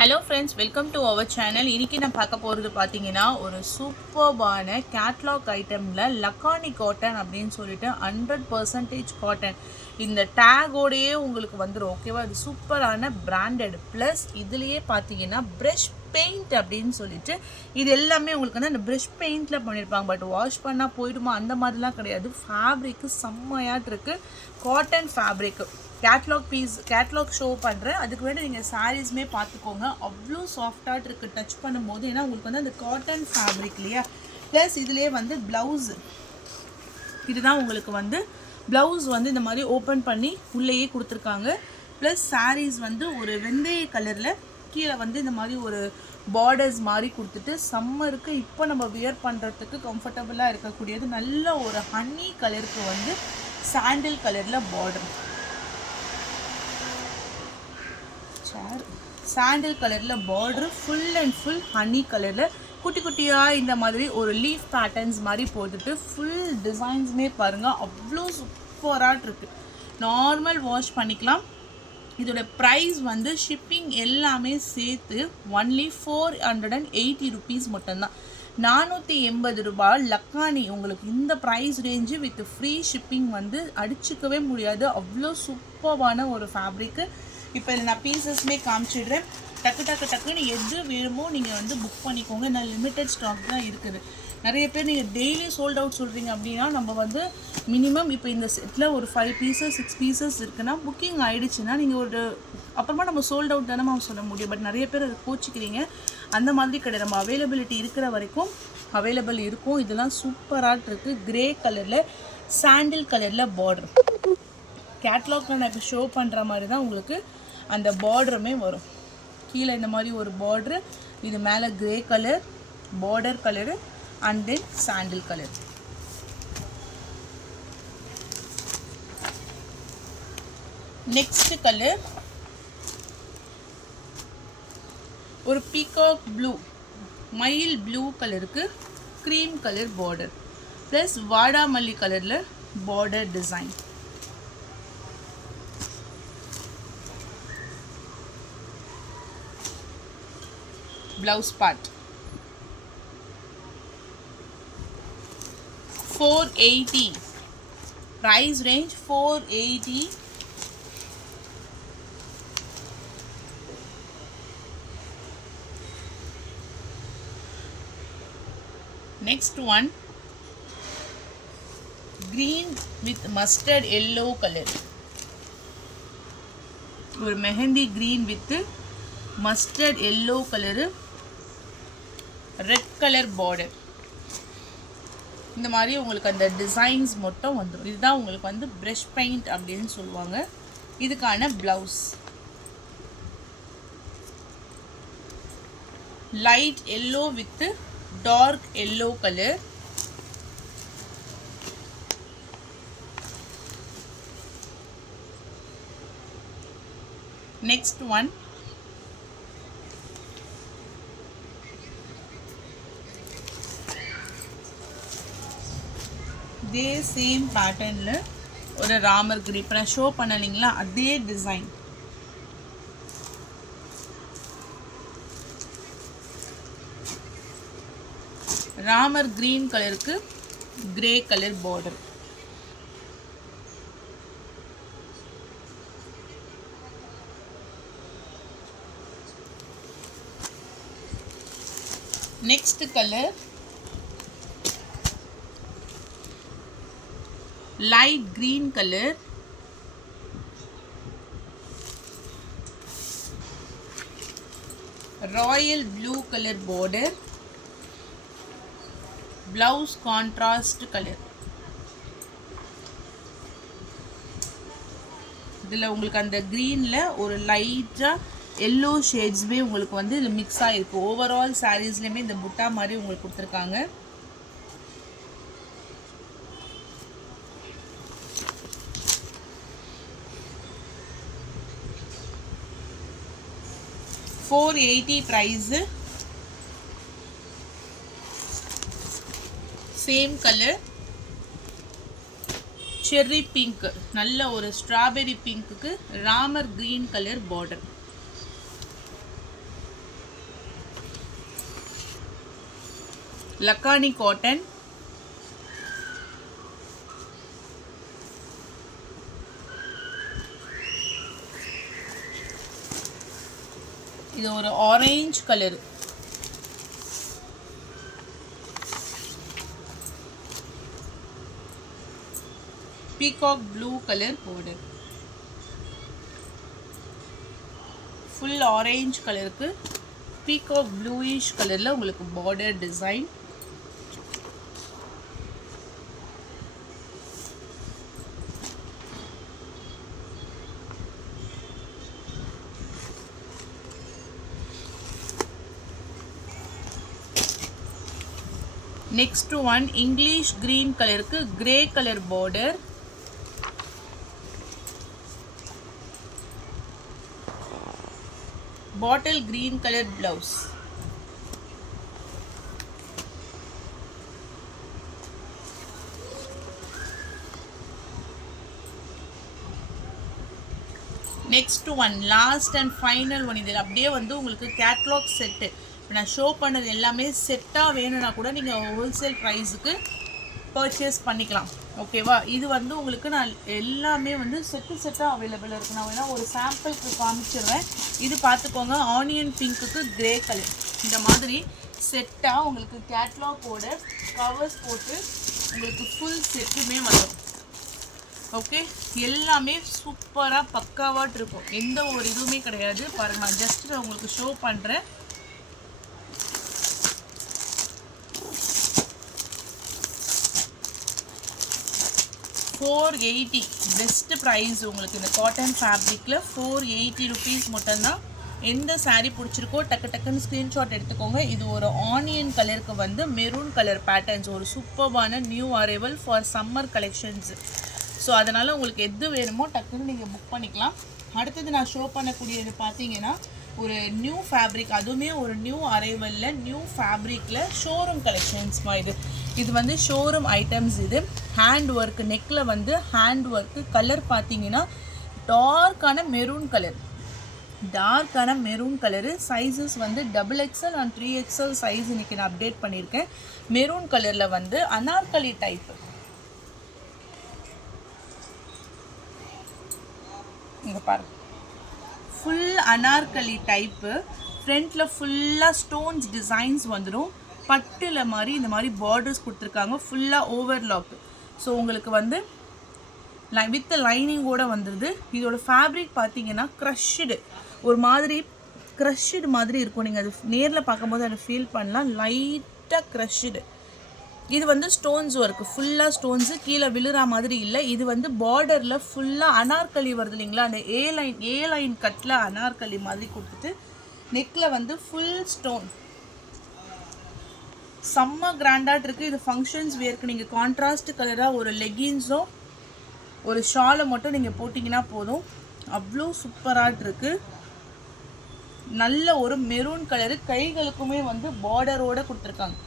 Hello friends, welcome to our channel. இன்னைக்கு நான் பார்க்க போறது பாத்தீங்கன்னா ஒரு சூப்பர்பான கேட்டலாக் ஐட்டம்ல லக்கானி காட்டன் அப்படினு சொல்லிட்டு 100% காட்டன் இந்த டாகோடயே உங்களுக்கு வந்துரும். ஓகேவா? இது சூப்பரான பிராண்டட் ப்ளஸ் இதுலயே பாத்தீங்கன்னா பிரஷ் பெயிண்ட் அப்படின்னு சொல்லிட்டு இது எல்லாமே உங்களுக்கு வந்து அந்த பிரஷ் பெயிண்ட்ல பண்ணியிருப்பாங்க. பட் வாஷ் பண்ணா போயிடுமா அந்த மாதிரிலாம் கிடையாது. ஃபேப்ரிக் செம்மையாட்டு இருக்கு. காட்டன் ஃபேப்ரிக் கேட்லாக் ஷோ பண்ணுறேன். அதுக்கு வேண்டி நீங்கள் சாரீஸ்மே பார்த்துக்கோங்க. அவ்வளோ சாஃப்டாக இருக்குது டச் பண்ணும்போது. ஏன்னா உங்களுக்கு வந்து அந்த காட்டன் ஃபேப்ரிக் இல்லையா, ப்ளஸ் இதுலேயே வந்து ப்ளவுஸு இதுதான் உங்களுக்கு வந்து ப்ளவுஸ் வந்து இந்த மாதிரி ஓப்பன் பண்ணி உள்ளேயே கொடுத்துருக்காங்க. ப்ளஸ் சாரீஸ் வந்து ஒரு வெந்தய கலரில் கீழே வந்து இந்த மாதிரி ஒரு பார்டர்ஸ் மாதிரி கொடுத்துட்டு சம்மருக்கு இப்போ நம்ம வியர் பண்ணுறதுக்கு கம்ஃபர்டபுளாக இருக்கக்கூடியது. நல்ல ஒரு ஹனி கலருக்கு வந்து சாண்டில் கலரில் பார்டர், சாண்டில் கலரில் border, full and full honey கலரில் குட்டி குட்டியாக இந்த மாதிரி ஒரு லீஃப் பேட்டர்ன்ஸ் மாதிரி போட்டுட்டு ஃபுல் டிசைன்ஸுமே பாருங்கள் அவ்வளோ சூப்பராக இருக்குது. நார்மல் வாஷ் பண்ணிக்கலாம். இதோட ப்ரைஸ் வந்து ஷிப்பிங் எல்லாமே சேர்த்து ஒன்லி 480 rupees மட்டும்தான். 480 ரூபாய் லக்கானி. உங்களுக்கு இந்த price range with free shipping வந்து அடிச்சுக்கவே முடியாது. அவ்வளோ சூப்பரான ஒரு ஃபேப்ரிக்கு. இப்போ இதில் நான் பீசஸ்மே காமிச்சிடுறேன். டக்குன்னு எது வேணுமோ நீங்கள் வந்து புக் பண்ணிக்கோங்க. நான் லிமிட்டட் ஸ்டாக் தான் இருக்குது. நிறைய பேர் நீங்கள் டெய்லி சோல்ட் அவுட் சொல்கிறீங்க அப்படின்னா நம்ம வந்து மினிமம் இப்போ இந்த செட்டில் ஒரு 5 pieces 6 pieces இருக்குன்னா புக்கிங் ஆகிடுச்சுன்னா நீங்கள் ஒரு அப்புறமா நம்ம சோல்ட் அவுட் தானே சொல்ல முடியும். பட் நிறைய பேர் அதை கோச்சிக்கிறீங்க. அந்த மாதிரி கிடையாது. நம்ம அவைலபிலிட்டி இருக்கிற வரைக்கும் அவைலபிள் இருக்கும். இதெல்லாம் சூப்பராக இருக்குது. கிரே கலரில் சாண்டில் கலரில் பார்டர். கேட்லாக்ல நான் இப்போ ஷோ பண்ணுற மாதிரி தான் உங்களுக்கு அந்த பார்டருமே வரும். கீழே இந்த மாதிரி ஒரு பார்டரு, இது மேலே grey colour border colour and then sandal colour. Next colour ஒரு பீகாக் ப்ளூ, மயில் ப்ளூ கலருக்கு க்ரீம் கலர் பார்டர் ப்ளஸ் வாடாமல்லி கலரில் border design. Blouse part 480, price range 480. Next one, green with mustard yellow color. ஒரு mehndi green with mustard yellow color, red colour border. இந்த மாதிரி உங்களுக்கு அந்த டிசைன்ஸ் மட்டும் வந்துடும். இதுதான் உங்களுக்கு வந்து ப்ரஷ் பெயிண்ட் அப்படின்னு சொல்லுவாங்க. இதுக்கான blouse light yellow with dark yellow colour. Next one இதே சேம் பேட்டர்னில் ஒரு ராமர் கிரீன். இப்போ நான் ஷோ பண்ணலைங்களா அதே டிசைன். ராமர் கிரீன் கலருக்கு grey colour border. Next colour light green color, royal blue color border, blouse contrast color. இதில் உங்களுக்கு அந்த க்ரீனில் ஒரு லைட்டாக எல்லோ ஷேட்ஸுமே உங்களுக்கு வந்து இதில் மிக்ஸ் ஆகிருக்கு. ஓவரால் சாரீஸ்லேயுமே இந்த புட்டா மாதிரி உங்களுக்கு கொடுத்துருக்காங்க. $480 price. Same colour cherry pink, நல்ல ஒரு ஸ்ட்ராபெரி பிங்க்குக்கு ராமர் கிரீன் கலர் பார்டர். லக்கானி காட்டன். இது ஒரு orange colour. Peacock blue colour border. Full orange கலருக்கு பீகாக் ப்ளூயிஷ் கலரில் உங்களுக்கு border design. Next one English green கலருக்கு grey colour border. Bottle green colour blouse. Next one last and final one. இதில் அப்படியே வந்து உங்களுக்கு கேட்லாக் செட்டு. இப்போ நான் ஷோ பண்ணது எல்லாமே செட்டாக வேணும்னா கூட நீங்கள் ஹோல்சேல் ப்ரைஸுக்கு பர்ச்சேஸ் பண்ணிக்கலாம். ஓகேவா? இது வந்து உங்களுக்கு நான் எல்லாமே வந்து செட்டாக அவைலபிள் இருக்குது. நான் வேணால் ஒரு சாம்பிளுக்கு காமிச்சிடுவேன். இது பார்த்துக்கோங்க. ஆனியன் பிங்க்குக்கு கிரே கலர். இந்த மாதிரி செட்டாக உங்களுக்கு கேட்லாக்கோட கவர்ஸ் போட்டு உங்களுக்கு ஃபுல் செட்டுமே வரும். ஓகே, எல்லாமே சூப்பராக பக்காவாக இருக்கும். எந்த ஒரு இதுவுமே கிடையாது. பாருங்கள், நான் ஜஸ்ட் நான் உங்களுக்கு ஷோ பண்ணுறேன். $480 பெஸ்ட் ப்ரைஸ் உங்களுக்கு. இந்த காட்டன் ஃபேப்ரிக்கில் $480 மட்டும்தான். எந்த சாரீ பிடிச்சிருக்கோ டக்குன்னு ஸ்க்ரீன்ஷாட் எடுத்துக்கோங்க. இது ஒரு ஆனியன் கலருக்கு வந்து மெரூன் கலர் பேட்டர்ன்ஸ். ஒரு சூப்பர்பான new arrival for summer collections. So அதனால் உங்களுக்கு எது வேணுமோ டக்குன்னு நீங்கள் புக் பண்ணிக்கலாம். அடுத்தது நான் ஷோ பண்ணக்கூடியது பார்த்தீங்கன்னா ஒரு நியூ ஃபேப்ரிக். அதுவுமே ஒரு நியூ அரைவலில் நியூ ஃபேப்ரிக்கில் ஷோரூம் கலெக்ஷன்ஸ் மாதிரி. இது வந்து ஷோரூம் ஐட்டம்ஸ். இது ஹேண்ட் ஒர்க்கு. நெக்கில் வந்து ஹேண்ட் ஒர்க்கு. கலர் பார்த்தீங்கன்னா டார்க்கான மெரூன் கலரு. சைஸஸ் வந்து XXL அண்ட் 3XL சைஸ் இன்றைக்கி நான் அப்டேட் பண்ணியிருக்கேன். மெரூன் கலரில் வந்து அனார்கலி டைப்பு. இங்கே பாருங்கள், ஃபுல் அனார்கலி டைப்பு. ஃப்ரண்ட்டில் ஃபுல்லாக ஸ்டோன்ஸ் டிசைன்ஸ் வந்துடும். பட்டில் மாதிரி இந்த மாதிரி பார்டர்ஸ் கொடுத்துருக்காங்க. ஃபுல்லாக ஓவர்லாக். ஸோ உங்களுக்கு வந்து வித் லைனிங்கோடு வந்துடுது. இதோட ஃபேப்ரிக் பார்த்தீங்கன்னா க்ரஷ்டு, ஒரு மாதிரி க்ரஷ்டு மாதிரி இருக்கும். நீங்கள் அது நேரில் பார்க்கும்போது அதை ஃபீல் பண்ணலாம். லைட்டாக க்ரஷ்டு. இது வந்து ஸ்டோன்ஸ் ஒர்க்கு. ஃபுல்லாக ஸ்டோன்ஸு. கீழே விழுற மாதிரி இல்லை. இது வந்து பார்டரில் ஃபுல்லாக அனார்கலி வருது இல்லைங்களா? அந்த ஏ லைன் கட்டில் அனார்கலி மாதிரி கொடுத்துட்டு நெக்கில் வந்து ஃபுல் ஸ்டோன். செம்ம கிராண்டாக இருக்குது. இது ஃபங்க்ஷன்ஸ் வேர்க்கு நீங்கள் கான்ட்ராஸ்ட் கலராக ஒரு லெகின்ஸோ ஒரு ஷாலை மட்டும் நீங்கள் போட்டிங்கன்னா போதும். அவ்வளோ சூப்பராக இருக்குது. நல்ல ஒரு மெரூன் கலரு. கைகளுக்குமே வந்து பார்டரோடு கொடுத்துருக்காங்க.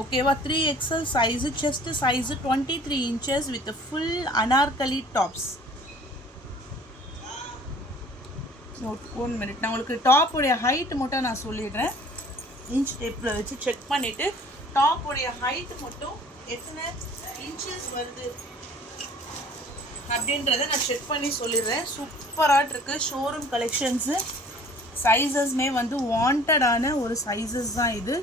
ஓகேவா? 3XL size. Chest size 23 inches with full Anarkali tops. 1 minute நான் உங்களுக்கு டாப்புடைய ஹைட் மட்டும் நான் சொல்லிடுறேன். இன்ச் டேப்பில் வச்சு செக் பண்ணிவிட்டு டாப்புடைய ஹைட் மட்டும் எத்தனை இன்ச்சஸ் வருது அப்படின்றத நான் செக் பண்ணி சொல்லிடுறேன். சூப்பராக இருக்குது. Showroom collections. சைஸஸ்மே வந்து வாண்டடான ஒரு சைஸஸ் தான் இது.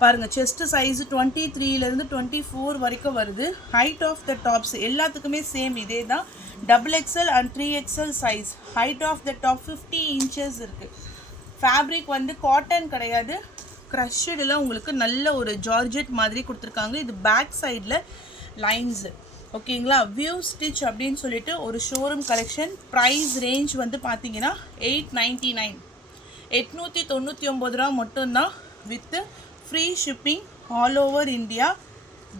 பாருங்கள், செஸ்ட் சைஸு 23லேருந்து 24 வரைக்கும் வருது. ஹைட் ஆஃப் த டாப்ஸ் எல்லாத்துக்குமே சேம் இதே தான். XXL and 3XL size. Height of the top 50 inches இருக்குது. ஃபேப்ரிக் வந்து காட்டன் கிடையாது, க்ரஷ்டில் உங்களுக்கு நல்ல ஒரு ஜார்ஜெட் மாதிரி கொடுத்துருக்காங்க. இது பேக் சைடில் லைன்ஸு. ஓகேங்களா? வியூ ஸ்டிச் அப்படின்னு சொல்லிட்டு ஒரு ஷோரூம் கலெக்ஷன். ப்ரைஸ் ரேஞ்ச் வந்து பார்த்தீங்கன்னா $899 899 மட்டும்தான் வித்து free shipping all over India.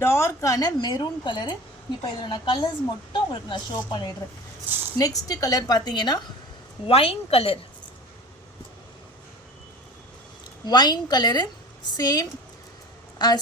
டார்க்கான மெரூன் கலரு. இப்போ இதில் நான் கலர்ஸ் மட்டும் உங்களுக்கு நான் ஷோ பண்ணிடுறேன். நெக்ஸ்ட்டு கலர் பார்த்தீங்கன்னா ஒயின் கலரு. சேம்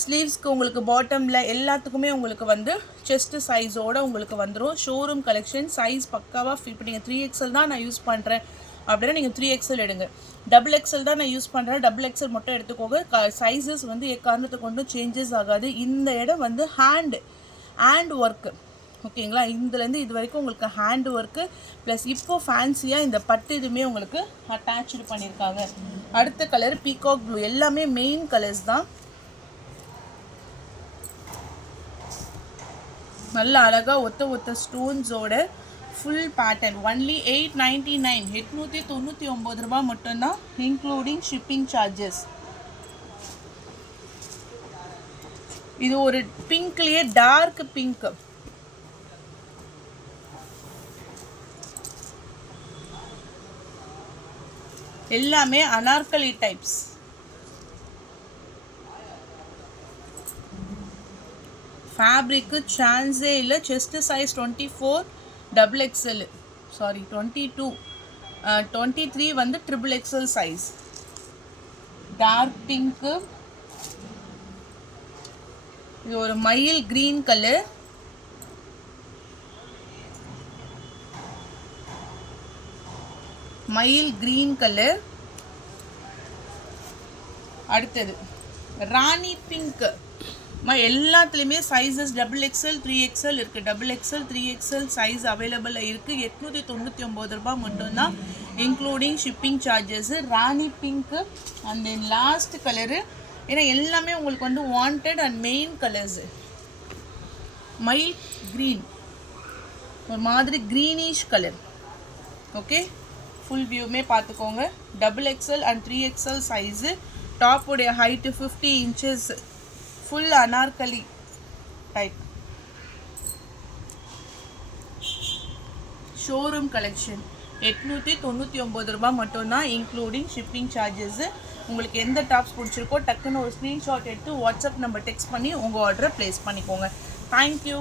ஸ்லீவ்ஸ்க்கு உங்களுக்கு பாட்டமில் எல்லாத்துக்குமே உங்களுக்கு வந்து செஸ்ட் சைஸோடு உங்களுக்கு வந்துடும். Showroom collection. சைஸ் பக்காவாக ஃபிட். இப்போ நீங்கள் 3XL தான் நான் யூஸ் பண்ணுறேன் அப்படின்னா நீங்கள் 3XL எடுங்க. XXL தான் நான் யூஸ் பண்ணுறேன், XXL மட்டும் எடுத்துக்கோங்க. சைஸஸ் வந்து எக்காரணத்தை கொண்டும் சேஞ்சஸ் ஆகாது. இந்த இடம் வந்து ஹேண்ட் ஒர்க்கு, ஓகேங்களா. இதுலேருந்து இது வரைக்கும் உங்களுக்கு ஹேண்ட் ஒர்க்கு ப்ளஸ் இப்போ ஃபேன்சியாக இந்த பட்டு இதுவுமே உங்களுக்கு அட்டாச்சு பண்ணியிருக்காங்க. அடுத்த கலர் பீகாக் ப்ளூ. எல்லாமே மெயின் கலர்ஸ் தான். நல்ல அழகாக ஒத்த ஸ்டோன்ஸோட ஃபுல் பேட்டர்ன். ஒன்லி 899, 899 ரூபா மட்டும்தான், இன்க்ளூடிங் ஷிப்பிங் சார்ஜஸ். இது ஒரு பிங்க்லேயே டார்க் பிங்க். எல்லாமே அனார்கலி டைப்ஸ். ஃபேப்ரிக்கு சான்ஸே இல்லை. செஸ்ட் சைஸ் 24, XXL, சாரி 22, 23 வந்து XXL சைஸ். Dark pink. இது ஒரு மயில் கிரீன் கலர். அடுத்தது ராணி பிங்க். எல்லாத்துலேயுமே சைஸஸ் XXL 3XL இருக்குது. XXL 3XL சைஸ் அவைலபிளாக இருக்குது. 899 ரூபா மட்டும்தான், including shipping charges. Rani pink and then last colour. ஏன்னா எல்லாமே உங்களுக்கு வந்து வாண்டட் அண்ட் மெயின் கலர்ஸு. மயில் க்ரீன், ஒரு மாதிரி க்ரீனிஷ் கலர். ஓகே, ஃபுல் வியூமே பார்த்துக்கோங்க. XXL and 3XL size. டாப்புடைய height 50 inches. Full Anarkali type showroom collection. 899 ரூபா மட்டும்தான், இன்க்ளூடிங் ஷிப்பிங் சார்ஜஸ்ஸு. உங்களுக்கு எந்த டாப்ஸ் பிடிச்சிருக்கோ டக்குன்னு ஒரு ஸ்க்ரீன்ஷாட் எடுத்து வாட்ஸ்அப் நம்பர் டெக்ஸ்ட் பண்ணி உங்கள் ஆர்டரை ப்ளேஸ் பண்ணிக்கோங்க. தேங்க்யூ.